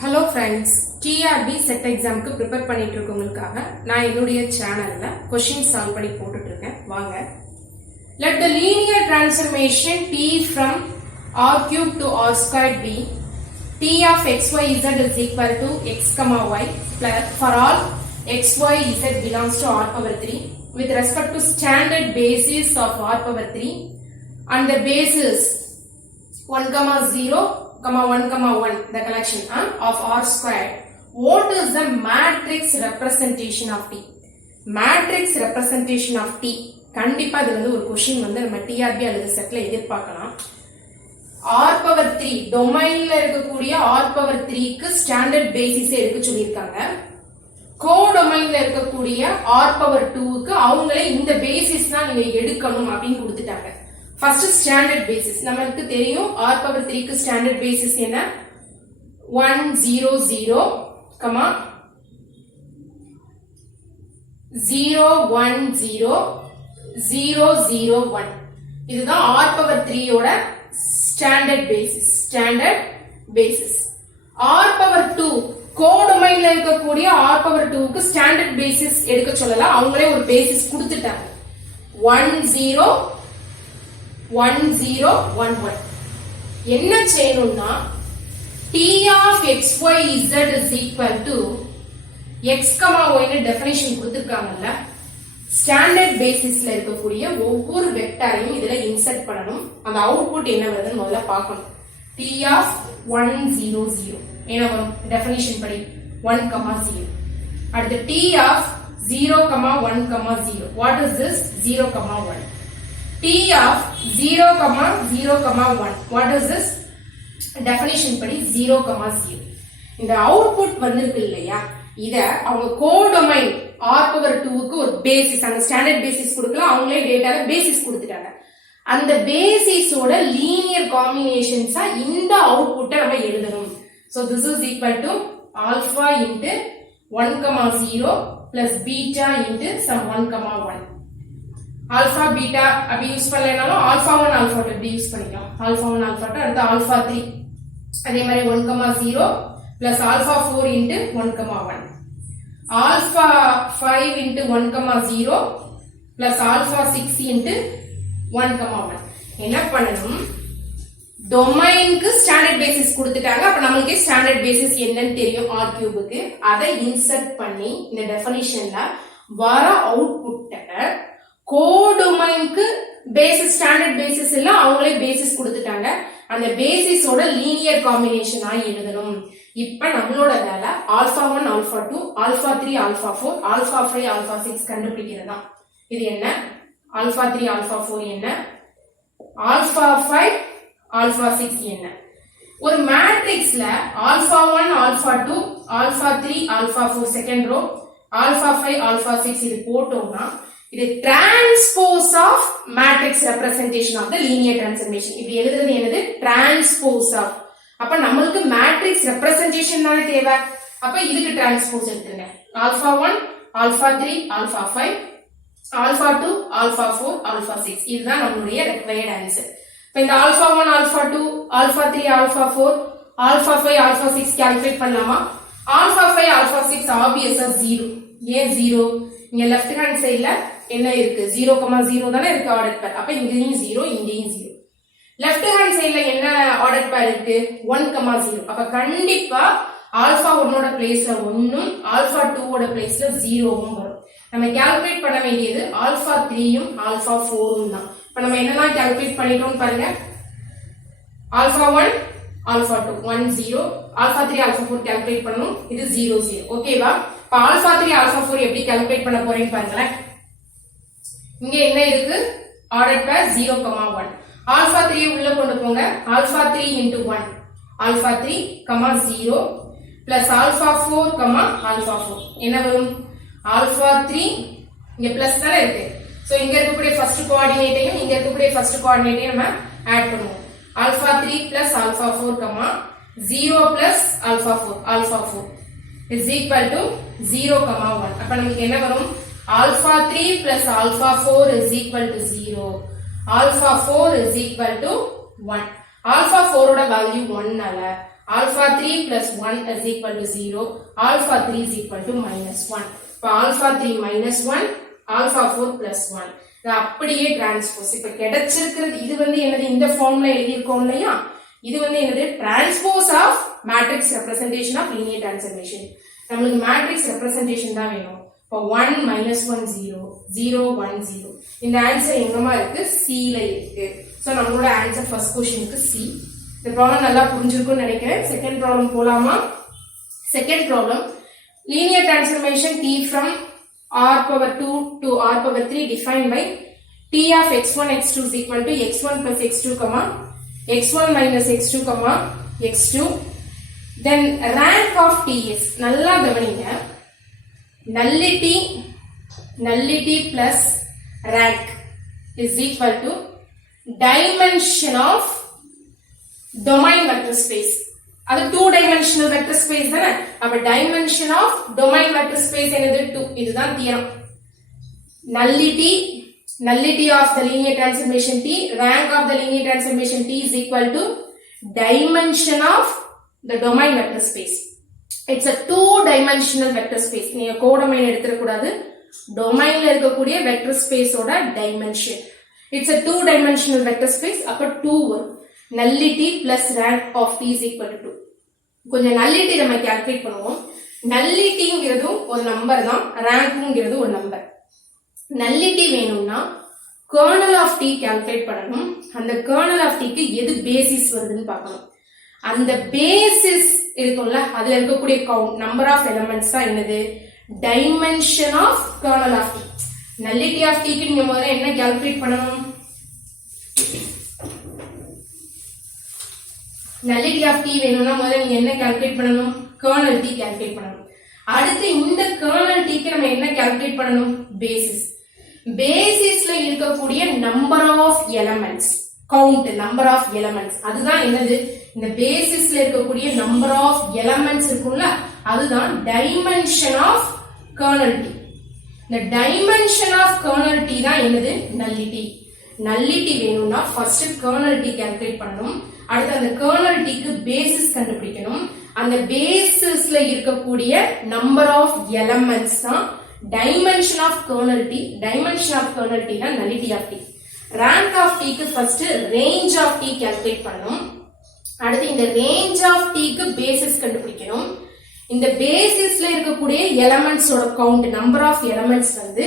Hello friends, TRB set exam க்கு prepare பண்ணிட்டு இருக்கவங்களுக்காக நான் என்னுடைய சேனல்ல क्वेश्चन சால்வ் பண்ணி போட்டுட்டு இருக்கேன். வாங்க. Let the linear transformation T from r cube to r squared be T of xyz is equal to x, y plus for all xyz belongs to r power 3 with respect to standard basis of r power 3 and the basis 1, 0 1, 1 the collection of r squared. What is the matrix representation of T? Matrix representation of T கண்டிப்பா இது ஒரு question நம்ம TRB அல்லது செட்ல எதிர்பார்க்கலாம். r power 3 டொமைன்ல இருக்கக்கூடிய r power 3 க்கு standard basis எடுக்க சொல்லிருக்காங்க. கோடொமைன்ல இருக்கக்கூடிய r power 2 க்கு அவங்களே இந்த பேசிஸ் தான் நீங்க எடுக்கணும் அப்படினு கொடுத்துட்டாங்க. First standard basis நமக்கு தெரியும் r power 3 க்கு standard basis என்ன 1 0 0 0 1 0 0 0 1 இதுதான் r power 3 ஓட standard basis r power 2 கோடொமைன்ல இருக்கக்கூடிய r power 2 க்கு standard basis எடுக்க சொல்லலாம். அவங்களே ஒரு basis கொடுத்துட்டாங்க 1 0 1 0 1 1 என்ன செய்யணும்னா T of x y z is equal to x, y னு டெஃபினிஷன் கொடுத்திருக்காங்கல்ல ஸ்டாண்டர்ட் பேசிஸ்ல இருக்கக்கூடிய ஒவ்வொரு வெக்டாரையும் இதுல இன்சர்ட் பண்ணணும். அந்த அவுட்புட் என்ன வருதுன்னு முதல்ல பார்க்கணும். T of 1 0 0 என்ன வரும் டெஃபினிஷன் படி 1, 0 அடுத்து T of 0, 1, 0 what is this 0, 1 T of 0, 0, 1 what is this definition படி 0, 0 இந்த அவுட்புட் வந்திருக்கு இல்லையா இத அவங்க கோடொமைன் r power 2 க்கு ஒரு பேசிஸ் அந்த ஸ்டாண்டர்ட் பேசிஸ் கொடுக்கலாம். அவங்களே டேட்டால பேசிஸ் கொடுத்துட்டாங்க. அந்த பேசிஸோட லீனியர் காம்பினேஷன்ஸா இந்த அவுட்புட்டை நம்ம எழுதணும். so this is equal to alpha into 1, 0 plus beta into some 1, 1 alpha beta அப்படி யூஸ் பண்ணலனாலும் alpha 1 alpha 2 இப்படி யூஸ் பண்ணிக்கலாம். alpha 1 alpha 2 அடுத்து alpha 3 அதே மாதிரி 1, 0 plus alpha 4 into 1, 1 alpha 5 into 1, 0 plus alpha 6 into 1, 1 என்ன பண்ணணும் டொமைனுக்கு ஸ்டாண்டர்ட் பேசிஸ் கொடுத்துட்டாங்க. அப்ப நமக்கு ஸ்டாண்டர்ட் பேசிஸ் என்னன்னு தெரியும் r கியூபுக்கு. அதை இன்சர்ட் பண்ணி இந்த டெஃபினிஷன்ல வர அவுட்புட்டை கோடொமைனுக்கு பேசிஸ் ஸ்டாண்டர்ட் பேசிஸ் இல்ல அவங்களே பேசிஸ் கொடுத்துட்டாங்க. அந்த பேசிஸோட லீனியர் காம்பினேஷனா எழுதணும். இப்ப நம்மளோட வேலை alpha 1 alpha 2 alpha 3 alpha 4 alpha 5 alpha 6 கண்டுபிடிக்கிறதா. இது என்ன ஆல்பா 3 ஆல்பா 4 என்ன ஆல்பா 5 ஆல்பா 6 என்ன. ஒரு மேட்ரிக்ஸ்ல alpha 1 alpha 2 alpha 3 alpha 4 second row alpha 5 alpha 6 இது போட்டோம்னா இது transpose of matrix representation of the linear transformation. இப்படி எழுதுறது என்னது டிரான்ஸ்போஸ் ஆஃப். அப்ப நம்மளுக்கு மேட்ரிக்ஸ் ரெப்ரசன்டேஷன் தானே தேவை. அப்ப இதுக்கு டிரான்ஸ்போஸ் எடுத்துருங்க. Alpha 1 alpha 3 alpha 5 alpha 2 alpha 4 alpha 6 இதுதான் நம்மளுடைய ரெக்வயர்ட் ஆன்சர். இப்ப இந்த alpha 1 alpha 2 alpha 3 alpha 4 alpha 5 alpha 6 calculate பண்ணலாமா. ஆல்பா 5 ஆல்பா 6 ஆப்வியஸா 0. ஏன் 0 இங்க லெஃப்ட் ஹேண்ட் சைடுல என்ன இருக்கு 0, 0 தானே இருக்கு ஆர்டர் பேர். அப்ப இங்கேயும் 0 இங்கேயும் 0. லெஃப்ட் ஹேண்ட் சைடுல என்ன ஆர்டர் பேர் இருக்கு 1, 0. அப்ப கண்டிப்பா ஆல்பா 1 ஓட பிளேஸ்ல 1ம் ஆல்பா 2 ஓட பிளேஸ்ல 0ம் வரும். நம்ம கால்குலேட் பண்ண வேண்டியது ஆல்பா 3யும் ஆல்பா 4ம் தான். இப்ப நம்ம என்னெல்லாம் கால்குலேட் பண்ணிட்டோம்னு பாருங்க. Alpha 1 alpha 2 1 0 alpha 3 alpha 4 calculate பண்ணனும். இது 0 0 ஓகேவா. இப்ப ஆல்பா 3 ஆல்பா 4 எப்படி கால்குலேட் பண்ண போறேன்னு பாருங்களேன். இங்க என்ன இருக்கு ஆர்டர் பேர் 0, 1 ஆல்பா 3 உள்ள கொண்டு போங்க. Alpha 3 into 1 alpha 3, 0 plus alpha 4, alpha 4 என்ன வரும் ஆல்பா 3 இங்க பிளஸ் தானே இருக்கு. சோ இங்க இருக்கக்கூடிய ஃபர்ஸ்ட் கோஆர்டினேட்டையும் இங்க இருக்கக்கூடிய ஃபர்ஸ்ட் கோஆர்டினேட்டையும் நம்ம ஆட் பண்ணுவோம். Alpha 3 plus alpha 4, 0 plus alpha 4 alpha 4 is equal to 0, 1 அப்ப நமக்கு என்ன வரும் alpha 3 plus alpha 4 is equal to 0. Alpha 4 is equal to 1. Alpha 4 ஓட வேல்யூ 1 நால alpha 3 plus 1 is equal to 0, alpha 3 is equal to minus 1. இப்போ alpha 3 minus 1, alpha 4 plus 1. இது அப்படியே transpose. இப்போ கிடைச்சிருக்கிறது இது வந்து என்னது, இந்த ஃபார்ம்ல எழுதியிருக்கோம் இல்லையா, இது வந்து என்னது, transpose of matrix representation of linear transformation. நம்மளுக்கு மேட்ரிக்ஸ் ரெப்ரசன்டேஷன் தான் வேணும். இப்போ 1 minus 1 0, 0 1 0. இந்த ஆன்சர் எங்கமா இருக்கு, C ல இருக்கு. சோ நம்மளோட ஆன்சர் ஃபர்ஸ்ட் क्वेश्चनக்கு C. இந்த ப்ராப்ளம் நல்லா புரிஞ்சிருக்கும்னு நினைக்கிறேன். செகண்ட் ப்ராப்ளம் போலாமா? Second problem, linear transformation T from r power 2 to r power 3 defined by T of x1 x2 is equal to x1 plus x2, x1 minus x2, x2. Then rank of T is, நல்லா கவனிங்க, nullity plus rank is equal to dimension of domain vector space. அது 2-dimensional vector space தானே. அப்ப dimension of domain vector space என்னது, 2. இதுதான் theorem. nullity of the linear transformation T, rank of the linear transformation T is equal to dimension of the domain vector space. It's a 2-dimensional vector space. நீங்க codomain எடுத்துற கூடாது, டொமைன்ல இருக்கக்கூடிய vector ஸ்பேஸோட dimension. It's a 2-dimensional vector space. அப்ப 2 வரும். nullity plus rank of T is equal to 2. கொஞ்சம் nullity நம்ம கால்குலேட் பண்ணுவோம். nullityங்கிறது ஒரு நம்பர் தான், rankங்கிறது ஒரு நம்பர். nullity வேணும்னா kernel of T கால்குலேட் பண்ணணும். அந்த kernel of T க்கு எது பேசிஸ் வருதுன்னு பார்க்கணும். அந்த பேசிஸ் இருக்கும்ல, அதுல இருக்கக்கூடிய கவுண்ட், நம்பர் ஆஃப் எலிமெண்ட்ஸ் தான் என்னது, dimension of kernel of T. nullity of T க்கு நீங்க முதல்ல என்ன கால்குலேட் பண்ணணும், nullity of T வேணும்னா முதல்ல நீங்க என்ன கால்குலேட் பண்ணணும், கர்னல் T கால்குலேட் பண்ணணும். அடுத்து இந்த கர்னல் T க்கு நம்ம என்ன கால்குலேட் பண்ணணும், பேசிஸ். பேசிஸ்ல இருக்கக்கூடிய number of elements, count, number of elements, அதுதான் என்னது, இந்த பேசிஸ்ல இருக்கக்கூடிய நம்பர் ஆஃப் எலிமெண்ட்ஸ் இருக்கும்ல, அதுதான் டைமென்ஷன் ஆஃப் கர்னல் T. இந்த டைமென்ஷன் ஆஃப் கர்னல் T தான் என்னது, nullity வேணும்னா ஃபர்ஸ்ட் கர்னல் T கால்குலேட் பண்ணணும். அடுத்து அந்த கர்னல் T க்கு பேசிஸ் கண்டுபிடிக்கணும். அந்த பேசிஸ்ல இருக்கக்கூடிய நம்பர் ஆஃப் எலிமெண்ட்ஸ் தான் dimension of kernel T. Dimension of kernel T தான் nullity of T. rank of T க்கு first range of T calculate பண்ணணும். அடுத்து இந்த range of T க்கு பேசிஸ் கண்டுபிடிக்கணும். இந்த பேசிஸ்ல இருக்கக்கூடிய எலிமெண்ட்ஸோட கவுண்ட், நம்பர் ஆஃப் எலிமெண்ட்ஸ் வந்து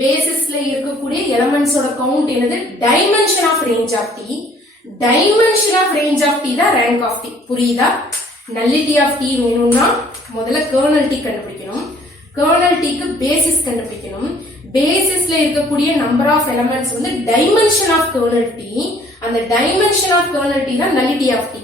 பேசிஸ்ல இருக்கக்கூடிய எலிமெண்ட்ஸோட கவுண்ட் என்னது, dimension of range of T. Dimension of range of T தான் rank of T. புரியுதா? nullity of T வேணும்னா முதல்ல kernel T கண்டுபிடிக்கணும். kernel T க்கு பேசிஸ் கண்டுபிடிக்கணும். பேசிஸ்ல இருக்கக்கூடிய நம்பர் ஆஃப் எலிமெண்ட்ஸ் வந்து டைமென்ஷன் ஆஃப் kernel T. அந்த டைமென்ஷன் ஆஃப் kernel T தான் nullity of T.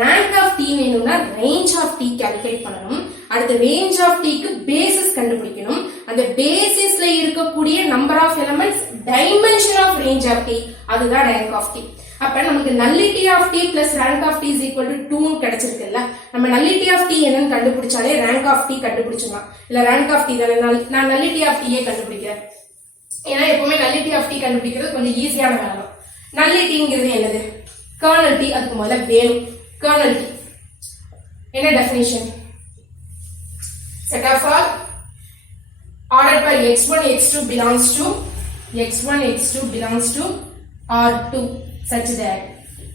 rank of T வேணும்னா range of T கால்குலேட் பண்ணணும். அடுத்து range of T க்கு பேசிஸ் கண்டுபிடிக்கணும். அந்த பேசிஸ்ல இருக்கக்கூடிய number of elements dimension of range of T, அதுதான் rank of T. அப்ப நமக்கு nullity of T plus rank of T is equal to 2 கிடைச்சிருக்குல்ல. நம்ம nullity of T என்னன்னு கண்டுபிடிச்சாலே rank of T கண்டுபிடிச்சிடலாம். இல்ல rank of T தானே, நான் nullity of T கண்டுபிடிக்கிறேன். ஏன்னா எப்பவுமே nullity of T கண்டுபிடிக்கிறது கொஞ்சம் ஈஸியான வேலை. nullityங்கிறது என்னது, kernel T. அதுக்கு முதல்ல வேணும் kernel T. என்ன definition, set of all ordered by x1 x2 belongs to R2 such that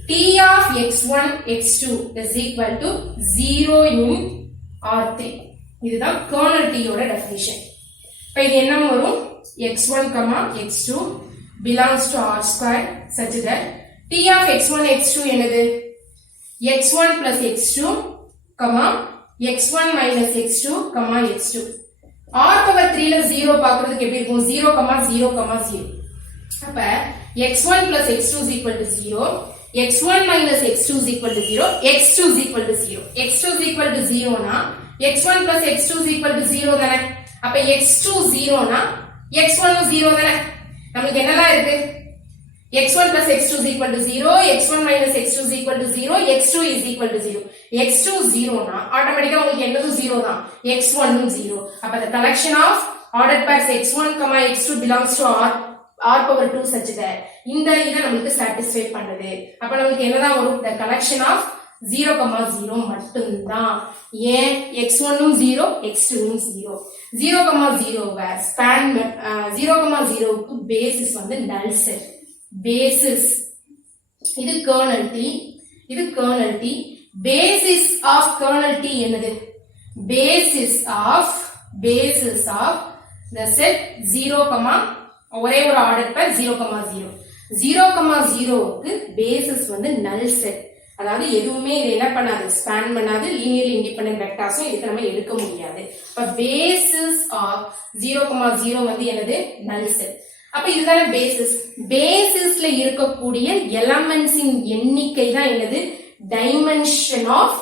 T of x1 x2 is equal to 0 in R3. இதுதான் kernel T யோட டெஃபினிஷன். இப்போ இது என்ன வரும், x1 x2 belongs to R square such that T of x1 x2 என்னது, x1 plus x2, x1 minus x2, x2. R power 3 ல 0 பார்க்கிறதுக்கு எப்படி இருக்கும், 0, 0, 0. அப்ப x1 plus x2 is equal to 0, x1 minus x2 is equal to 0, x2 is equal to 0. x2 is equal to 0 னா x1 plus x2 is equal to 0 தானே. அப்ப x2 0 னா x1 0 தானே. நமக்கு என்னலாம் இருக்கு, x1 plus x2 is equal to 0, x1 minus x2 is equal to 0, x2 is equal to 0. x2 0 னா ஆட்டோமேட்டிக்கா உங்களுக்கு என்னது 0 தான், x1 0. அப்ப the collection of ordered pairs x1, x2 belongs to R power 2 such that இந்த இத நமக்கு satisfy பண்ணுது. அப்ப நமக்கு என்னதான் வரும், the collection of 0,0 மட்டும்தான். ஏன் x1 0 x2 0. 0,0 where span 0,0க்கு basis வந்து null set. Basis இது kernel T, இது kernel T. Basis of kernel T என்னது? Basis of the set 0, ஒரே ஒரு ஆர்டர் per 0,0. 0,0க்கு basis வந்து null set. அதாவது எதுவுமே இது என்ன பண்ணாது, ஸ்பேன் பண்ணாது, லீனியர்லி இண்டிபெண்டன்ட் வெக்டார்ஸும் இதுக்கு நம்ம எடுக்க முடியாது. அப்ப பேசிஸ் ஆஃப் 0,0 வந்து என்னது? null set. அப்ப இதுதான பேசிஸ். பேசிஸ்ல இருக்கக்கூடிய எலமெண்ட்ஸின் எண்ணிக்கை தான் என்னது? Dimension of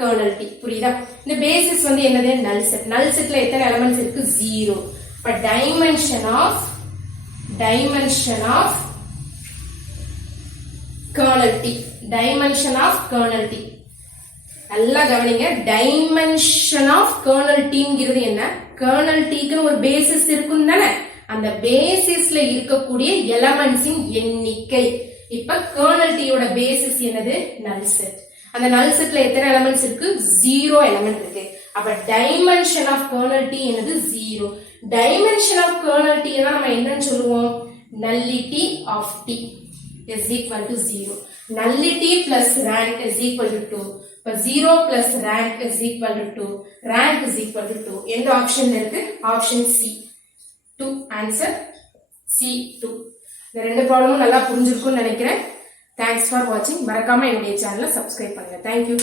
kernel T. புரியுதா? இந்த பேசிஸ் வந்து என்னது? null set. null setல எத்தனை எலமெண்ட்ஸ் இருக்கு? 0. அப்ப டைமென்ஷன் ஆஃப் kernel T. நல்லா கவனிங்க. டைமென்ஷன் ஆஃப் kernel Tங்கிறது என்ன? kernel Tக்கு ஒரு பேசிஸ் இருக்கும் தானே? அந்த பேசிஸ்ல இருக்கக்கூடிய எலமெண்ட்ஸின் எண்ணிக்கை. இப்ப kernel T யோட பேசிஸ் என்னது? null set. அந்த null setல எத்தனை எலமெண்ட்ஸ் இருக்கு? 0 எலமெண்ட் இருக்கு. அப்ப டைமென்ஷன் ஆஃப் kernel T என்னது? 0. டைமென்ஷன் ஆஃப் kernel T நம்ம என்னன்னு சொல்லுவோம்? nullity of T is equal to 0. Nullity plus rank is equal to 2. இப்ப 0 plus rank is equal to 2. Rank is equal to 2. எந்த ஆப்ஷன்ல இருக்கு? Option C. 2 answer C2. இந்த ரெண்டு ப்ராப்ளமும் நல்லா புரிஞ்சிருக்கும்னு நினைக்கிறேன். தேங்க்ஸ் ஃபார் வாட்சிங். மறக்காம என்னுடைய சேனலை சப்ஸ்கிரைப் பண்ணுங்க. தேங்க்யூ.